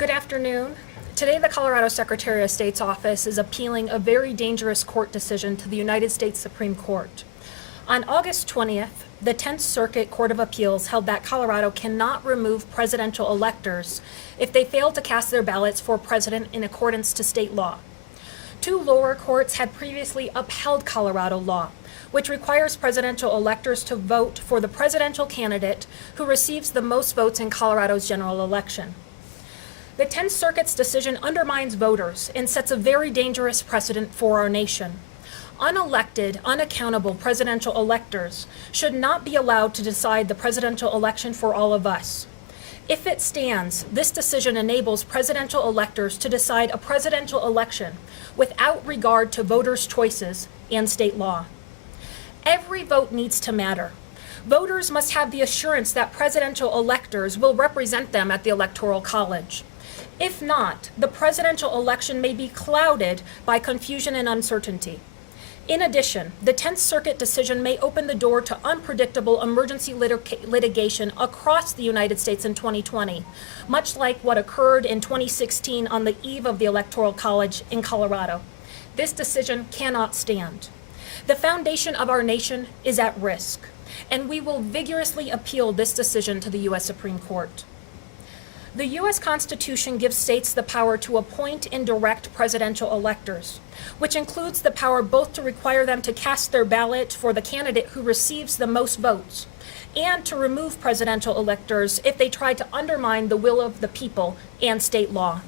Good afternoon. Today, the Colorado Secretary of State's office is appealing a very dangerous court decision to the United States Supreme Court. On August 20th, the 10th Circuit Court of Appeals held that Colorado cannot remove presidential electors if they fail to cast their ballots for president in accordance to state law. Two lower courts had previously upheld Colorado law, which requires presidential electors to vote for the presidential candidate who receives the most votes in Colorado's general election. The 10th Circuit's decision undermines voters and sets a very dangerous precedent for our nation. Unelected, unaccountable presidential electors should not be allowed to decide the presidential election for all of us. If it stands, this decision enables presidential electors to decide a presidential election without regard to voters' choices and state law. Every vote needs to matter. Voters must have the assurance that presidential electors will represent them at the Electoral College. If not, the presidential election may be clouded by confusion and uncertainty. In addition, the 10th Circuit decision may open the door to unpredictable emergency litigation across the United States in 2020, much like what occurred in 2016 on the eve of the Electoral College in Colorado. This decision cannot stand. The foundation of our nation is at risk, and we will vigorously appeal this decision to the U.S. Supreme Court. The U.S. Constitution gives states the power to appoint and direct presidential electors, which includes the power both to require them to cast their ballot for the candidate who receives the most votes, and to remove presidential electors if they try to undermine the will of the people and state law.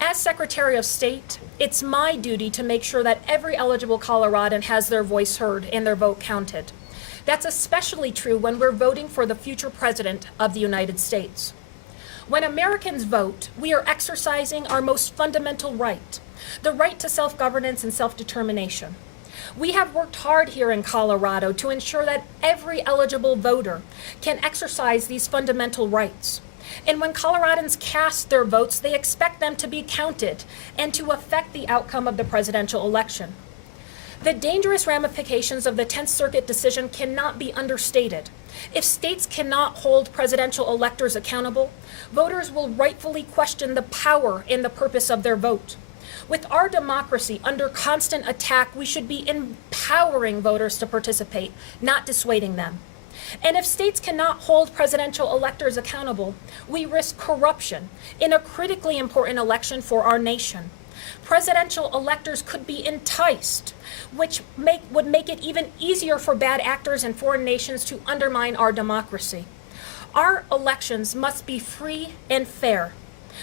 As Secretary of State, it's my duty to make sure that every eligible Coloradan has their voice heard and their vote counted. That's especially true when we're voting for the future president of the United States. When Americans vote, we are exercising our most fundamental right, the right to self-governance and self-determination. We have worked hard here in Colorado to ensure that every eligible voter can exercise these fundamental rights. And when Coloradans cast their votes, they expect them to be counted and to affect the outcome of the presidential election. The dangerous ramifications of the 10th Circuit decision cannot be understated. If states cannot hold presidential electors accountable, voters will rightfully question the power and the purpose of their vote. With our democracy under constant attack, we should be empowering voters to participate, not dissuading them. And if states cannot hold presidential electors accountable, we risk corruption in a critically important election for our nation. Presidential electors could be enticed, which would make it even easier for bad actors in foreign nations to undermine our democracy. Our elections must be free and fair.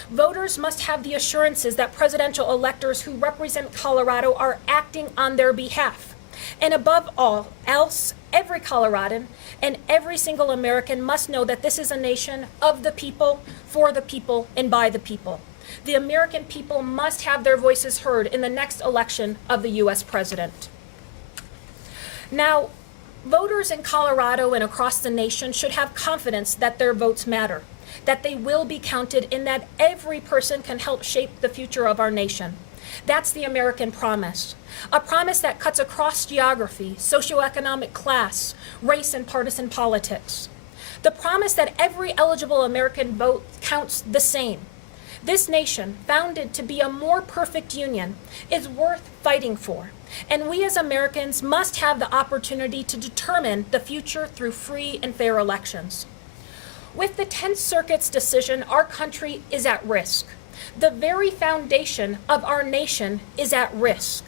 Voters must have the assurances that presidential electors who represent Colorado are acting on their behalf. And above all else, every Coloradan and every single American must know that this is a nation of the people, for the people, and by the people. The American people must have their voices heard in the next election of the U.S. president. Now, voters in Colorado and across the nation should have confidence that their votes matter, that they will be counted, and that every person can help shape the future of our nation. That's the American promise, a promise that cuts across geography, socioeconomic class, race, and partisan politics. The promise that every eligible American vote counts the same. This nation, founded to be a more perfect union, is worth fighting for, and we as Americans must have the opportunity to determine the future through free and fair elections. With the 10th Circuit's decision, our country is at risk. The very foundation of our nation is at risk.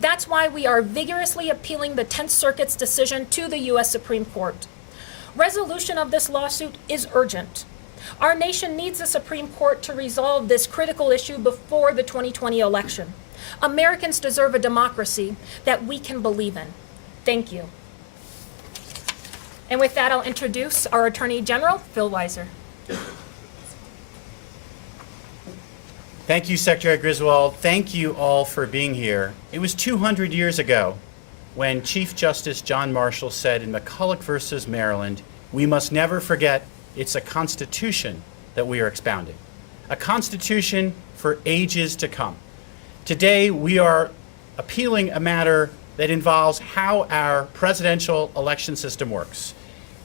That's why we are vigorously appealing the 10th Circuit's decision to the U.S. Supreme Court. Resolution of this lawsuit is urgent. Our nation needs the Supreme Court to resolve this critical issue before the 2020 election. Americans deserve a democracy that we can believe in. Thank you. And with that, I'll introduce our Attorney General, Phil Weiser. Thank you, Secretary Griswold. Thank you all for being here. It was 200 years ago when Chief Justice John Marshall said in McCulloch versus Maryland, "We must never forget it's a constitution that we are expounding, a constitution for ages to come." Today, we are appealing a matter that involves how our presidential election system works.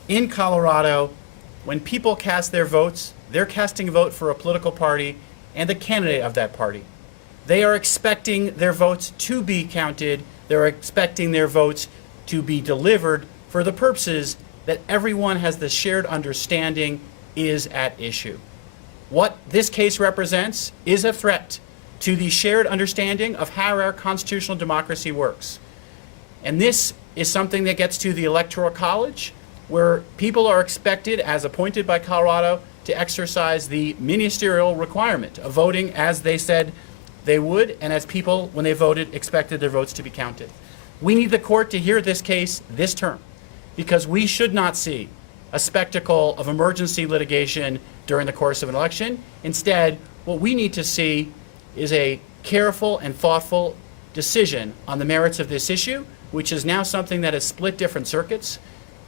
In Colorado, when people cast their votes, they're casting a vote for a political party and the candidate of that party. They are expecting their votes to be counted. They're expecting their votes to be delivered for the purposes that everyone has the shared understanding is at issue. What this case represents is a threat to the shared understanding of how our constitutional democracy works. And this is something that gets to the Electoral College, where people are expected, as appointed by Colorado, to exercise the ministerial requirement of voting as they said they would, and as people, when they voted, expected their votes to be counted. We need the court to hear this case this term, because we should not see a spectacle of emergency litigation during the course of an election. Instead, what we need to see is a careful and thoughtful decision on the merits of this issue, which is now something that has split different circuits.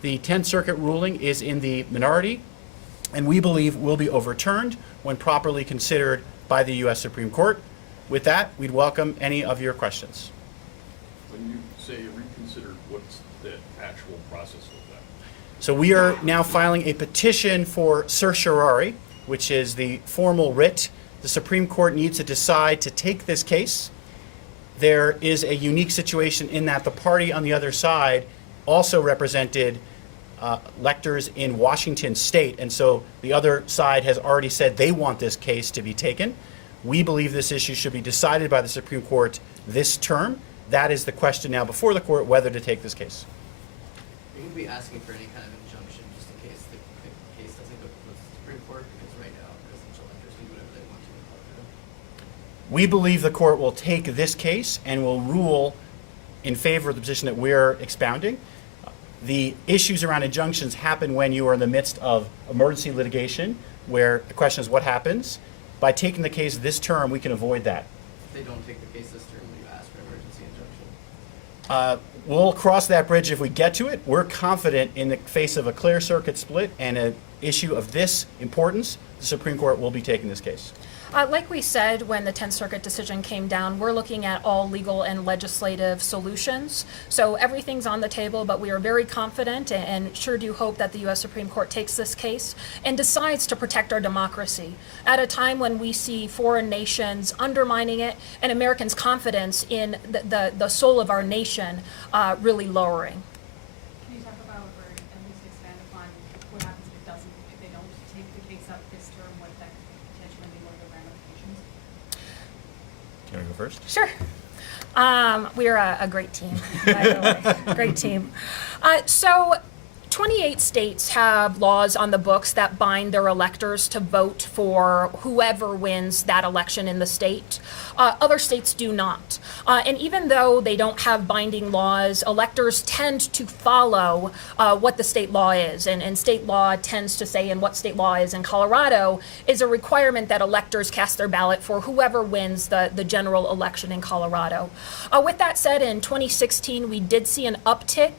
The 10th Circuit ruling is in the minority, and we believe will be overturned when properly considered by the U.S. Supreme Court. With that, we'd welcome any of your questions. When you say reconsider, what's the actual process of that? So we are now filing a petition for certiorari, which is the formal writ. The Supreme Court needs to decide to take this case. There is a unique situation in that the party on the other side also represented electors in Washington state, and so the other side has already said they want this case to be taken. We believe this issue should be decided by the Supreme Court this term. That is the question now before the court, whether to take this case. Are you going to be asking for any kind of injunction just in case the case doesn't go to the Supreme Court? Because right now, presidential electors can do whatever they want to in Colorado. We believe the court will take this case and will rule in favor of the position that we're expounding. The issues around injunctions happen when you are in the midst of emergency litigation, where the question is what happens. By taking the case this term, we can avoid that. If they don't take the case this term, will you ask for an emergency injunction? We'll cross that bridge if we get to it. We're confident in the face of a clear circuit split and an issue of this importance, the Supreme Court will be taking this case. Like we said, when the 10th Circuit decision came down, we're looking at all legal and legislative solutions. So everything's on the table, but we are very confident and sure do hope that the U.S. Supreme Court takes this case and decides to protect our democracy at a time when we see foreign nations undermining it and Americans' confidence in the soul of our nation really lowering. Can you talk about, or at least expand upon, what happens if they don't take the case up this term, what that potentially be, what are the ramifications? Do you want to go first? Sure. We are a great team, by the way. Great team. So 28 states have laws on the books that bind their electors to vote for whoever wins that election in the state. Other states do not. And even though they don't have binding laws, electors tend to follow what the state law is. And state law tends to say, and what state law is in Colorado, is a requirement that electors cast their ballot for whoever wins the general election in Colorado. With that said, in 2016, we did see an uptick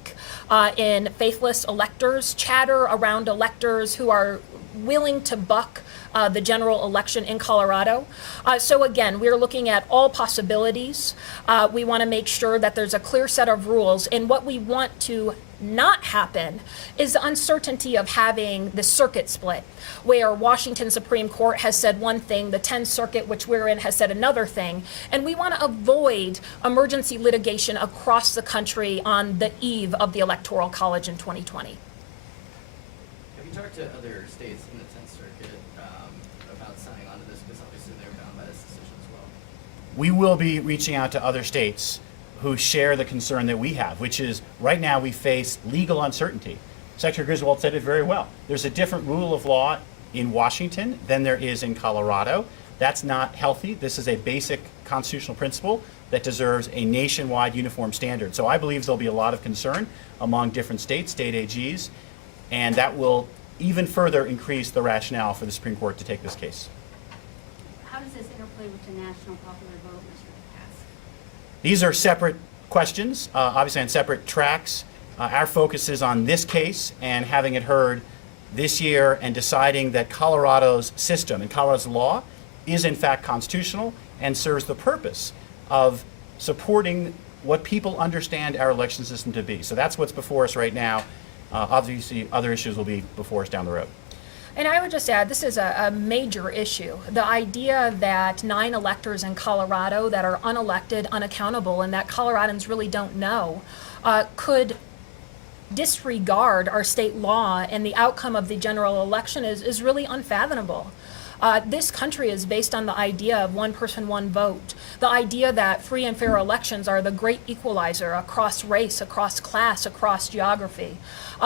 in faithless electors, chatter around electors who are willing to buck the general election in Colorado. So again, we're looking at all possibilities. We want to make sure that there's a clear set of rules, and what we want to not happen is the uncertainty of having the circuit split, where Washington Supreme Court has said one thing, the 10th Circuit, which we're in, has said another thing, and we want to avoid emergency litigation across the country on the eve of the Electoral College in 2020. Have you talked to other states in the 10th Circuit about signing on to this? Because obviously they're bound by this decision as well. We will be reaching out to other states who share the concern that we have, which is right now we face legal uncertainty. Secretary Griswold said it very well. There's a different rule of law in Washington than there is in Colorado. That's not healthy. This is a basic constitutional principle that deserves a nationwide uniform standard. So I believe there'll be a lot of concern among different states, state AGs, and that will even further increase the rationale for the Supreme Court to take this case. How does this interplay with the national popular vote, Mr. Cass? These are separate questions, obviously on separate tracks. Our focus is on this case and having it heard this year and deciding that Colorado's system and Colorado's law is in fact constitutional and serves the purpose of supporting what people understand our election system to be. So that's what's before us right now. Obviously, other issues will be before us down the road. And I would just add, this is a major issue. The idea that 9 electors in Colorado that are unelected, unaccountable, and that Coloradans really don't know, could disregard our state law and the outcome of the general election is really unfathomable. This country is based on the idea of one person, one vote. The idea that free and fair elections are the great equalizer across race, across class, across geography.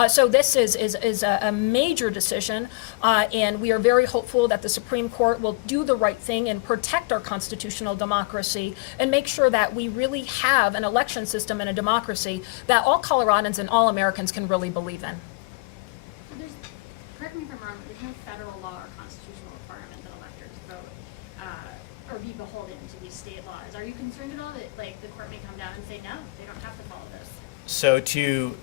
So this is a major decision, and we are very hopeful that the Supreme Court will do the right thing and protect our constitutional democracy and make sure that we really have an election system and a democracy that all Coloradans and all Americans can really believe in. So there's, correct me if I'm wrong, but there's no federal law or constitutional requirement that electors vote or be beholden to these state laws. Are you concerned at all that like the court may come down and say no, they don't have to follow this? So to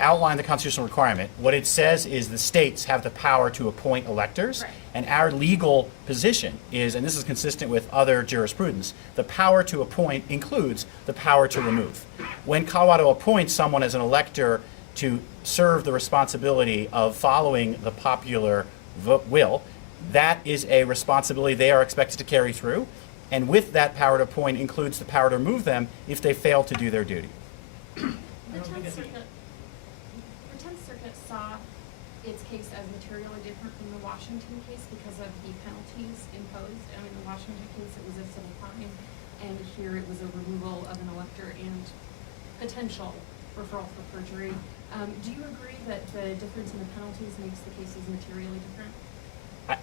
outline the constitutional requirement, what it says is the states have the power to appoint electors, Right. and our legal position is, and this is consistent with other jurisprudence, the power to appoint includes the power to remove. When Colorado appoints someone as an elector to serve the responsibility of following the popular will, that is a responsibility they are expected to carry through, and with that power to appoint includes the power to remove them if they fail to do their duty. The Tenth Circuit saw its case as materially different from the Washington case because of the penalties imposed. I mean, the Washington case, it was a civil crime, and here it was a removal of an elector and potential referral for perjury. Do you agree that the difference in the penalties makes the cases materially different?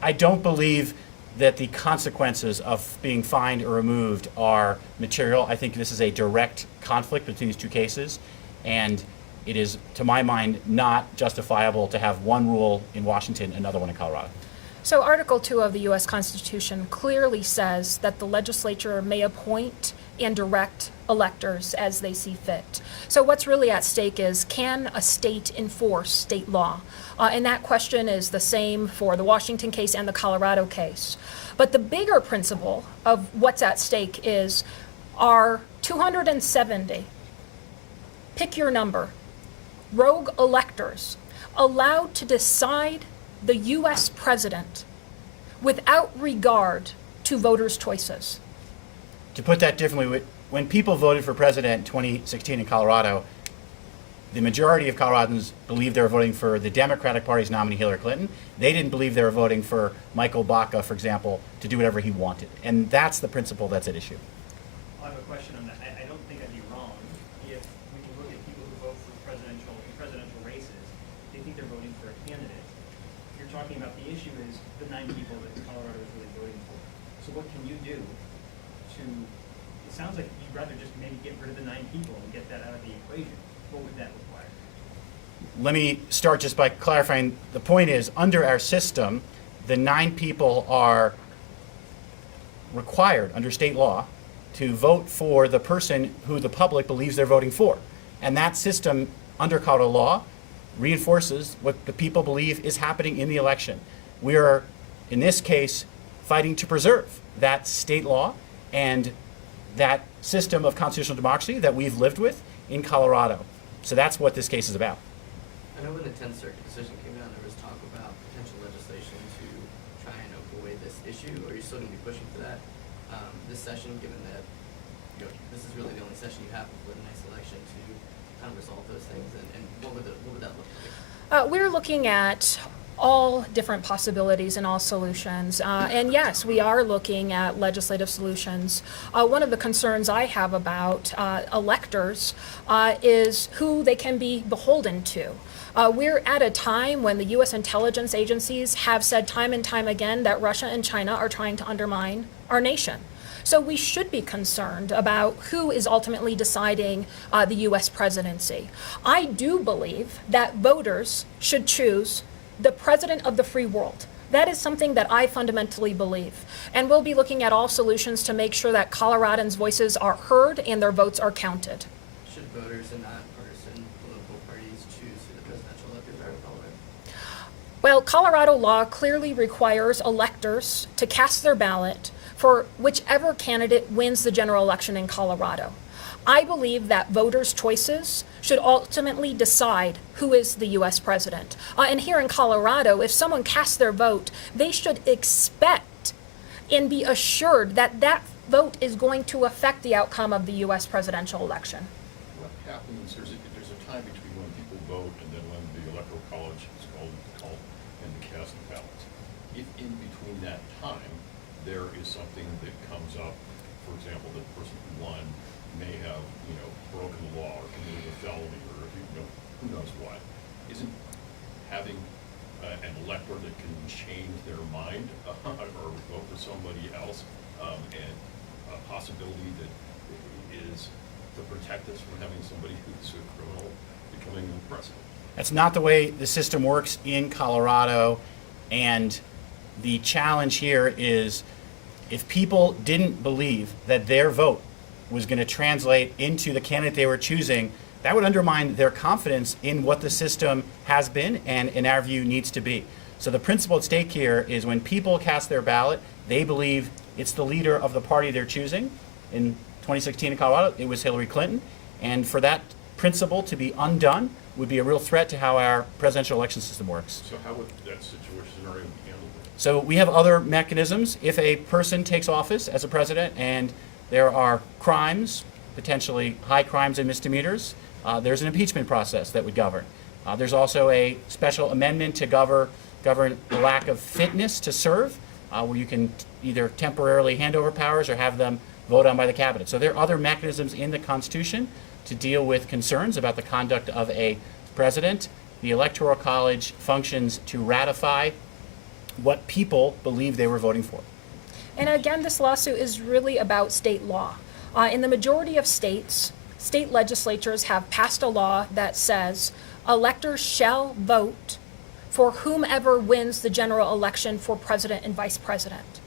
I don't believe that the consequences of being fined or removed are material. I think this is a direct conflict between these two cases, and it is, to my mind, not justifiable to have one rule in Washington and another one in Colorado. So Article 2 of the U.S. Constitution clearly says that the legislature may appoint and direct electors as they see fit. So what's really at stake is, can a state enforce state law? And that question is the same for the Washington case and the Colorado case. But the bigger principle of what's at stake is, are 270, pick your number, rogue electors allowed to decide the U.S. president without regard to voters' choices? To put that differently, when people voted for president in 2016 in Colorado, the majority of Coloradans believed they were voting for the Democratic Party's nominee, Hillary Clinton. They didn't believe they were voting for Michael Baca, for example, to do whatever he wanted. And that's the principle that's at issue. I have a question on that. I don't think I'd be wrong if we can look at people who vote for presidential races, they think they're voting for a candidate. You're talking about the issue is the 9 people that Colorado is really voting for. So what can you do to, it sounds like you'd rather just maybe get rid of the 9 people and get that out of the equation. What would that require? Let me start just by clarifying. The point is, under our system, the 9 people are required under state law to vote for the person who the public believes they're voting for. And that system, under Colorado law, reinforces what the people believe is happening in the election. We are, in this case, fighting to preserve that state law and that system of constitutional democracy that we've lived with in Colorado. So that's what this case is about. I know when the 10th Circuit decision came down, there was talk about potential legislation to try and avoid this issue. Are you still going to be pushing for that this session, given that this is really the only session you have before the next election to kind of resolve those things? And what would that look like? We're looking at all different possibilities and all solutions. And yes, we are looking at legislative solutions. One of the concerns I have about electors is who they can be beholden to. We're at a time when the U.S. intelligence agencies have said time and time again that Russia and China are trying to undermine our nation. So we should be concerned about who is ultimately deciding the U.S. presidency. I do believe that voters should choose the president of the free world. That is something that I fundamentally believe. And we'll be looking at all solutions to make sure that Coloradans' voices are heard and their votes are counted. Should voters and nonpartisan political parties choose who the presidential electors are in Colorado? Well, Colorado law clearly requires electors to cast their ballot for whichever candidate wins the general election in Colorado. I believe that voters' choices should ultimately decide who is the U.S. president. And here in Colorado, if someone casts their vote, they should expect and be assured that that vote is going to affect the outcome of the U.S. presidential election. What happens, there's a time between when people vote and then when the electoral college is called and the cast of ballots. If in between that time, there is something that comes up, for example, the person who won may have, broken the law or committed a felony or, who knows what, isn't having an elector that can change their mind or vote for somebody else and a possibility that is to protect us from having somebody who's a criminal becoming president? That's not the way the system works in Colorado, and the challenge here is if people didn't believe that their vote was going to translate into the candidate they were choosing, that would undermine their confidence in what the system has been and, in our view, needs to be. So the principle at stake here is when people cast their ballot, they believe it's the leader of the party they're choosing. In 2016 in Colorado, it was Hillary Clinton. And for that principle to be undone would be a real threat to how our presidential election system works. So how would that scenario be handled? So we have other mechanisms. If a person takes office as a president and there are crimes, potentially high crimes and misdemeanors, there's an impeachment process that would govern. There's also a special amendment to govern the lack of fitness to serve, where you can either temporarily hand over powers or have them voted on by the cabinet. So there are other mechanisms in the Constitution to deal with concerns about the conduct of a president. The Electoral College functions to ratify what people believe they were voting for. And again, this lawsuit is really about state law. In the majority of states, state legislatures have passed a law that says electors shall vote for whomever wins the general election for president and vice president.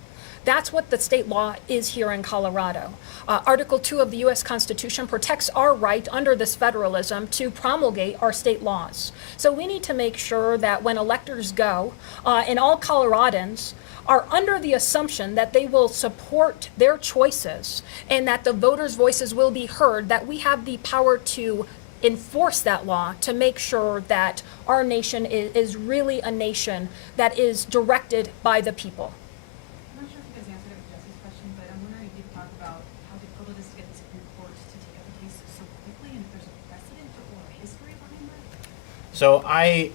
That's what the state law is here in Colorado. Article 2 of the U.S. Constitution protects our right under this federalism to promulgate our state laws. So we need to make sure that when electors go, and all Coloradans are under the assumption that they will support their choices and that the voters' voices will be heard, that we have the power to enforce that law to make sure that our nation is really a nation that is directed by the people. I'm not sure if you guys answered it with Jesse's question, but I'm wondering if you could talk about how difficult it is to get the Supreme Court to take up a case so quickly, and if there's a precedent or a history behind that? So I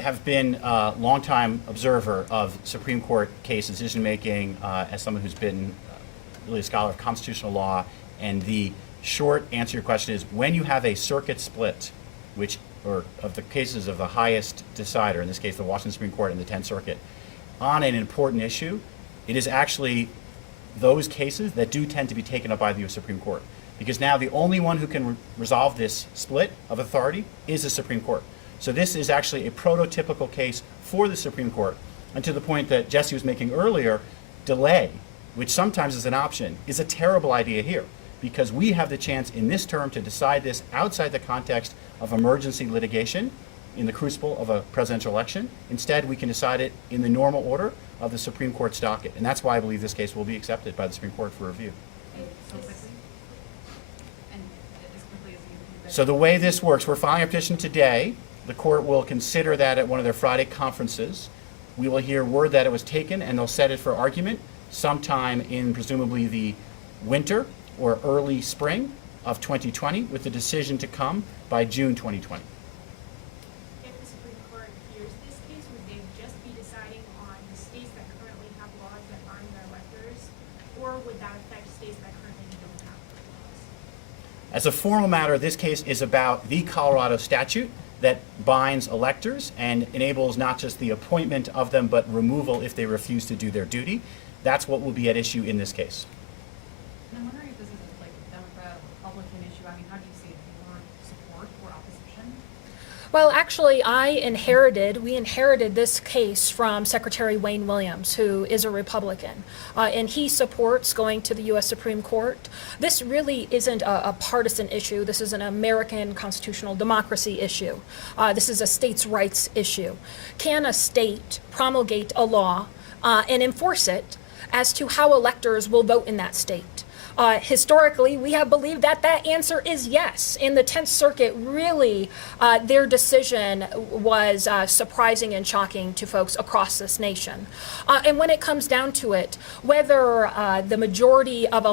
have been a longtime observer of Supreme Court case decision-making as someone who's been really a scholar of constitutional law, and the short answer to your question is when you have a circuit split, or of the cases of the highest decider, in this case the Washington Supreme Court and the 10th Circuit, on an important issue, it is actually those cases that do tend to be taken up by the U.S. Supreme Court. Because now the only one who can resolve this split of authority is the Supreme Court. So this is actually a prototypical case for the Supreme Court. And to the point that Jesse was making earlier, delay, which sometimes is an option, is a terrible idea here. Because we have the chance in this term to decide this outside the context of emergency litigation in the crucible of a presidential election. Instead, we can decide it in the normal order of the Supreme Court's docket. And that's why I believe this case will be accepted by the Supreme Court for review. So quickly? And as quickly as you can. So the way this works, we're filing a petition today. The court will consider that at one of their Friday conferences. We will hear word that it was taken, and they'll set it for argument sometime in presumably the winter or early spring of 2020, with the decision to come by June 2020. If the Supreme Court hears this case, would they just be deciding on the states that currently have laws that bind their electors, or would that affect states that currently don't have laws? As a formal matter, this case is about the Colorado statute that binds electors and enables not just the appointment of them, but removal if they refuse to do their duty. That's what will be at issue in this case. And I'm wondering if this is like a Democrat, Republican issue. I mean, how do you see it? More support or opposition? Well, actually, we inherited this case from Secretary Wayne Williams, who is a Republican, and he supports going to the U.S. Supreme Court. This really isn't a partisan issue. This is an American constitutional democracy issue. This is a states' rights issue. Can a state promulgate a law and enforce it as to how electors will vote in that state? Historically, we have believed that that answer is yes. In the 10th Circuit, really, their decision was surprising and shocking to folks across this nation. And when it comes down to it, whether the majority of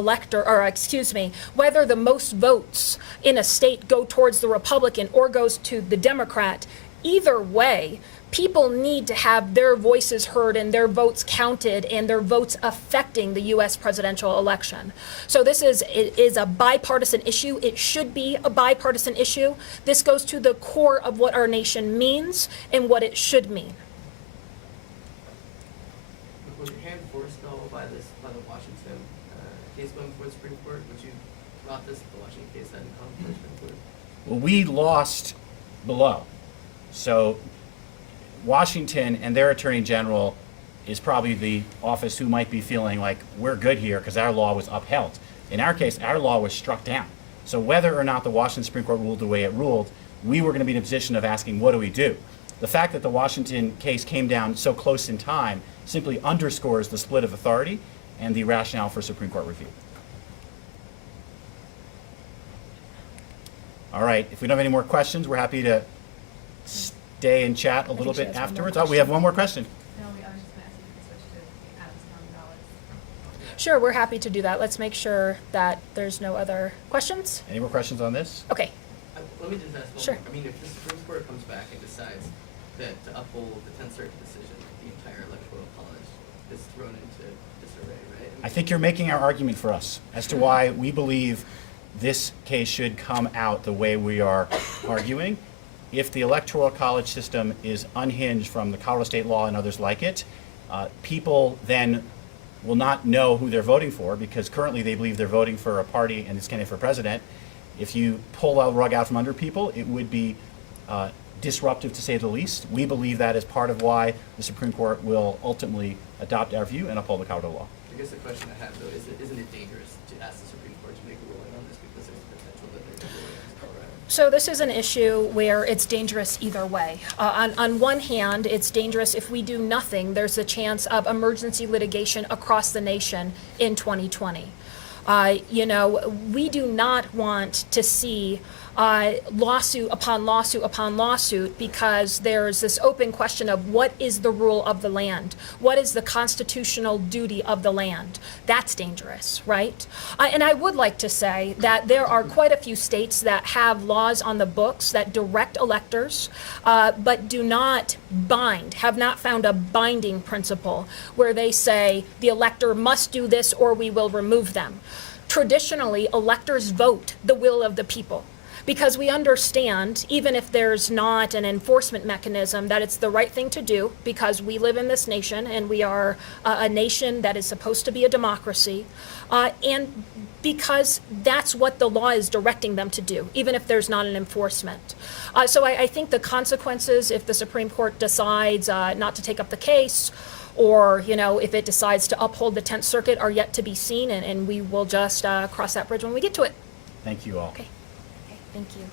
whether the most votes in a state go towards the Republican or goes to the Democrat, either way, people need to have their voices heard and their votes counted and their votes affecting the U.S. presidential election. So this is a bipartisan issue. It should be a bipartisan issue. This goes to the core of what our nation means and what it should mean. Was your hand forced though by the Washington case going before the Supreme Court? Would you thought the Washington case hadn't come before the Supreme Court? Well, we lost below. So Washington and their Attorney General is probably the office who might be feeling like we're good here because our law was upheld. In our case, our law was struck down. So whether or not the Washington Supreme Court ruled the way it ruled, we were going to be in a position of asking, what do we do? The fact that the Washington case came down so close in time simply underscores the split of authority and the rationale for Supreme Court review. All right, if we don't have any more questions, we're happy to stay and chat a little think she bit has one more afterwards. Oh, we have one more question. No, I was just gonna ask if you could switch to the out-of-town ballots. Sure, we're happy to do that. Let's make sure that there's no other questions. Any more questions on this? Okay. Let me just ask one Sure. more. I mean, if the Supreme Court comes back and decides that to uphold the 10th Circuit decision, the entire electoral college is thrown into disarray, right? I think you're making our argument for us as to why we believe this case should come out the way we are arguing. If the electoral college system is unhinged from the Colorado state law and others like it, people then will not know who they're voting for because currently they believe they're voting for a party and this candidate for president. If you pull the rug out from under people, it would be disruptive to say the least. We believe that is part of why the Supreme Court will ultimately adopt our view and uphold the Colorado law. I guess the question I have though is, isn't it dangerous to ask the Supreme Court to make a ruling on this because there's the potential that they're going to ruling against Colorado? So this is an issue where it's dangerous either way. On one hand, it's dangerous if we do nothing. There's a chance of emergency litigation across the nation in 2020. We do not want to see lawsuit upon lawsuit upon lawsuit because there's this open question of what is the rule of the land? What is the constitutional duty of the land? That's dangerous, right? And I would like to say that there are quite a few states that have laws on the books that direct electors, but do not bind, have not found a binding principle where they say the elector must do this or we will remove them. Traditionally, electors vote the will of the people because we understand, even if there's not an enforcement mechanism, that it's the right thing to do because we live in this nation and we are a nation that is supposed to be a democracy, and because that's what the law is directing them to do, even if there's not an enforcement. So I think the consequences, if the Supreme Court decides not to take up the case, or if it decides to uphold the 10th Circuit, are yet to be seen, and we will just cross that bridge when we get to it. Thank you all. Okay, thank you.